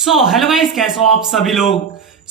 Hello guys, कैसे हो आप सभी लोग।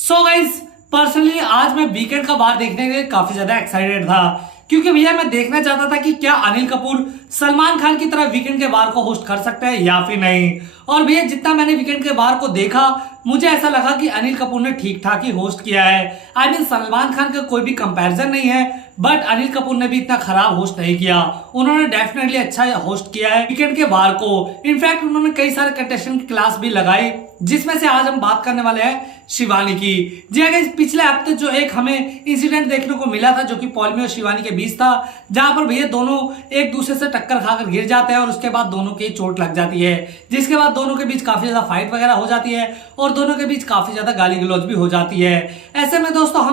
गाइस, पर्सनली आज मैं वीकेंड का बार देखने के लिए काफी ज्यादा एक्साइटेड था, क्योंकि भैया मैं देखना चाहता था कि क्या अनिल कपूर सलमान खान की तरह वीकेंड के बार को होस्ट कर सकते हैं या फिर नहीं। और भैया जितना मैंने वीकेंड के बार को देखा, मुझे ऐसा लगा कि अनिल कपूर ने ठीक ठाक ही होस्ट किया है। आई मीन सलमान खान का कोई भी कंपैरिजन नहीं है, बट अनिल कपूर ने भी इतना खराब होस्ट नहीं किया। उन्होंने डेफिनेटली अच्छा होस्ट किया है वीकेंड के बार को। इनफैक्ट उन्होंने कई सारे कंटेस्टेंट की क्लास भी लगाई, जिसमें से आज हम बात करने वाले हैं शिवानी की। जी अगर पिछले हफ्ते जो एक हमें इंसिडेंट देखने को मिला था, जो कि पॉलमी और शिवानी के बीच था, जहां पर भैया दोनों एक दूसरे से टक्कर खाकर गिर जाते हैं और उसके बाद दोनों की चोट लग जाती है, जिसके बाद दोनों के बीच काफी ज्यादा फाइट वगैरह हो जाती है और दोनों के बीच काफी ज्यादा गाली गलौज भी हो जाती है। ऐसे में दोस्तों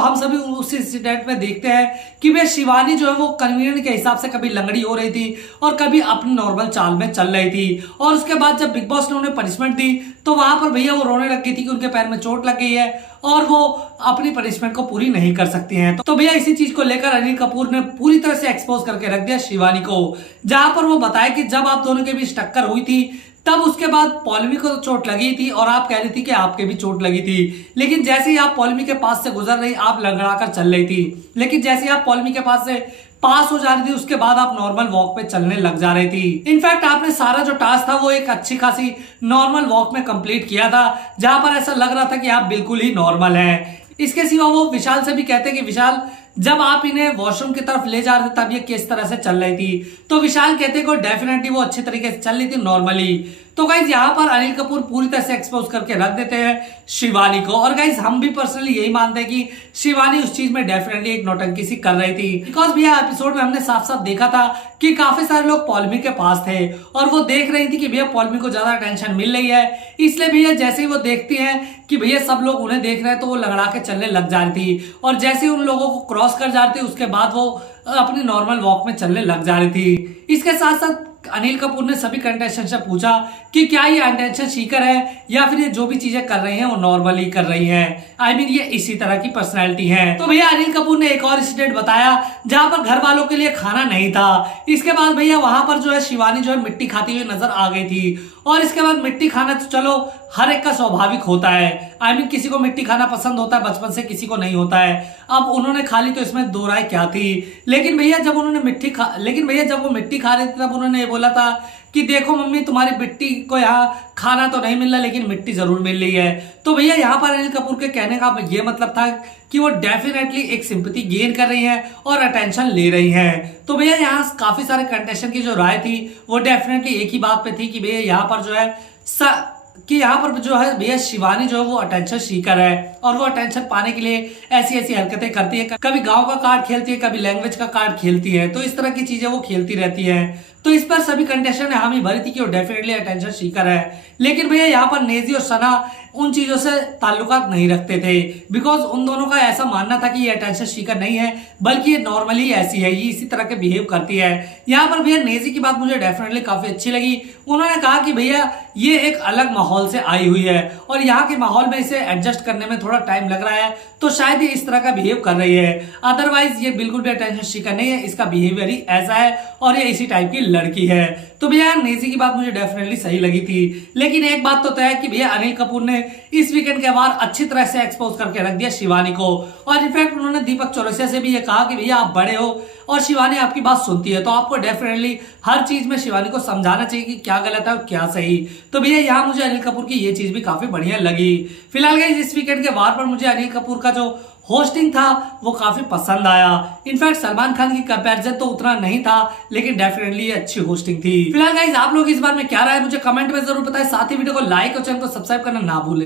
हम सभी उस इंसिडेंट में देखते हैं कि वे शिवानी जो है वो कन्वीनियंट के हिसाब से कभी लंगड़ी हो रही थी और कभी अपनी नॉर्मल चाल में चल रही थी। और उसके बाद जब बिग बॉस ने उन्हें पनिशमेंट दी तो वहां पर भैया वो रोने लग गई थी कि उनके पैर में चोट लग गई है और वो अपनी पनिशमेंट को पूरी नहीं कर सकती हैं। तो भैया इसी चीज को लेकर अनिल कपूर ने पूरी तरह से एक्सपोज करके रख दिया शिवानी को, जहां पर वो बताया कि जब आप दोनों के बीच टक्कर हुई थी तब उसके बाद पॉलमी को चोट लगी थी और आप कह रही थी कि आपके भी चोट लगी थी, लेकिन जैसे ही आप पॉलमी के पास से गुजर रही आप लंगड़ाकर चल रही थी, लेकिन जैसे ही आप पॉलमी के पास से पास हो जा रही थी उसके बाद आप नॉर्मल वॉक पे चलने लग जा रही थी। इनफैक्ट आपने सारा जो टास्क था वो एक अच्छी खासी नॉर्मल वॉक में कंप्लीट किया था, जहां पर ऐसा लग रहा था कि आप बिल्कुल ही नॉर्मल हैं। इसके सिवा वो विशाल से भी कहते कि विशाल जब आप इन्हें वॉशरूम की तरफ ले जा रहे थे तब ये किस तरह से चल रही थी, तो विशाल कहते को डेफिनेटली वो अच्छे तरीके से चल रही थी नॉर्मली। तो गाइज यहाँ पर अनिल कपूर पूरी तरह से एक्सपोज करके रख देते हैं शिवानी को। और गाइज हम भी पर्सनली यही मानते हैं कि शिवानी उस चीज में डेफिनेटली एक नौटंकी सी कर रही थी, बिकॉज भैया एपिसोड में हमने साफ साफ देखा था कि काफी सारे लोग पॉलमी के पास थे और वो देख रही थी कि भैया पॉलमी को ज्यादा अटेंशन मिल रही है, इसलिए भैया जैसे ही वो देखती हैं कि भैया सब लोग उन्हें देख रहे हैं तो वो लगड़ा के चलने लग जा रही थी और जैसे ही उन लोगों को क्रॉस कर जा रही थी उसके बाद वो अपनी नॉर्मल वॉक में चलने लग जा रही थी। इसके साथ साथ अनिल कपूर ने सभी कंटेस्टेंट से पूछा कि क्या ये अटेंशन सीकर है या फिर ये जो भी चीजें कर रही हैं वो नॉर्मली कर रही हैं। आई मीन ये इसी तरह की पर्सनैलिटी है। तो भैया अनिल कपूर ने एक और इंसिडेंट बताया जहां पर घर वालों के लिए खाना नहीं था। इसके बाद भैया वहां पर जो है शिवानी जो है मिट्टी खाती हुई नजर आ गई थी और इसके बाद मिट्टी खाना तो चलो हर एक का स्वाभाविक होता है। आई मीन किसी को मिट्टी खाना पसंद होता है बचपन से, किसी को नहीं होता है। अब उन्होंने खा ली तो इसमें दो राय क्या थी। लेकिन भैया जब वो मिट्टी खा रही थी तब उन्होंने ये बोला था कि देखो मम्मी तुम्हारी मिट्टी को यहाँ खाना तो नहीं मिल रहा लेकिन मिट्टी जरूर मिल रही है। तो भैया यहाँ पर अनिल कपूर के कहने का ये मतलब था कि वो डेफिनेटली एक सिंपैथी गेन कर रही हैं और अटेंशन ले रही हैं। तो भैया यहाँ काफी सारे कंटेस्टेंट की जो राय थी वो डेफिनेटली एक ही बात पे थी कि भैया यहाँ पर जो है भैया शिवानी जो है वो अटेंशन सीकर है और वो अटेंशन पाने के लिए ऐसी ऐसी हरकतें करती है, कभी गांव का कार्ड खेलती है, कभी लैंग्वेज का कार्ड खेलती है, तो इस तरह की चीजें वो खेलती रहती है। तो इस पर सभी कंटेस्टेंट ने हामी भरी थी कि वो डेफिनेटली अटेंशन सीकर है। लेकिन भैया यहाँ पर नेजी और सना उन चीजों से ताल्लुकात नहीं रखते थे, बिकॉज उन दोनों का ऐसा मानना था कि ये अटेंशन सीकर नहीं है बल्कि ये नॉर्मली ऐसी है, ये इसी तरह के बिहेव करती है। यहाँ पर भैया नेजी की बात मुझे डेफिनेटली काफी अच्छी लगी। उन्होंने कहा कि भैया ये एक अलग माहौल से आई हुई है और यहाँ के माहौल में इसे एडजस्ट करने में थोड़ा टाइम लग रहा है, तो शायद ये इस तरह का बिहेव कर रही है। अदरवाइज ये बिल्कुल भी अटेंशन सीकर नहीं है, इसका बिहेवियर ही ऐसा है और ये इसी टाइप की लड़की है। तो भैया नेजी की बात मुझे डेफिनेटली सही लगी थी। लेकिन एक बात तो तय है कि भैया अनिल कपूर ने इस वीकेंड के बाद अच्छी तरह से एक्सपोज करके रख दिया शिवानी को। और इनफैक्ट उन्होंने दीपक चौरसिया से भी ये कहा कि भैया आप बड़े हो और शिवानी आपकी बात सुनती है, तो आपको डेफिनेटली हर चीज में शिवानी को समझाना चाहिए कि क्या गलत है और क्या सही। तो भैया यहाँ मुझे अनिल कपूर की ये चीज भी काफी बढ़िया लगी। फिलहाल गाइस इस वीकेंड के वार पर मुझे अनिल कपूर का जो होस्टिंग था वो काफी पसंद आया। इनफैक्ट सलमान खान की कंपैरिजन तो उतना नहीं था, लेकिन डेफिनेटली अच्छी होस्टिंग थी। फिलहाल गाइस आप लोग इस बार में क्या राय मुझे कमेंट में जरूर बताएं, साथ ही वीडियो को लाइक और चैनल को सब्सक्राइब करना ना भूलें।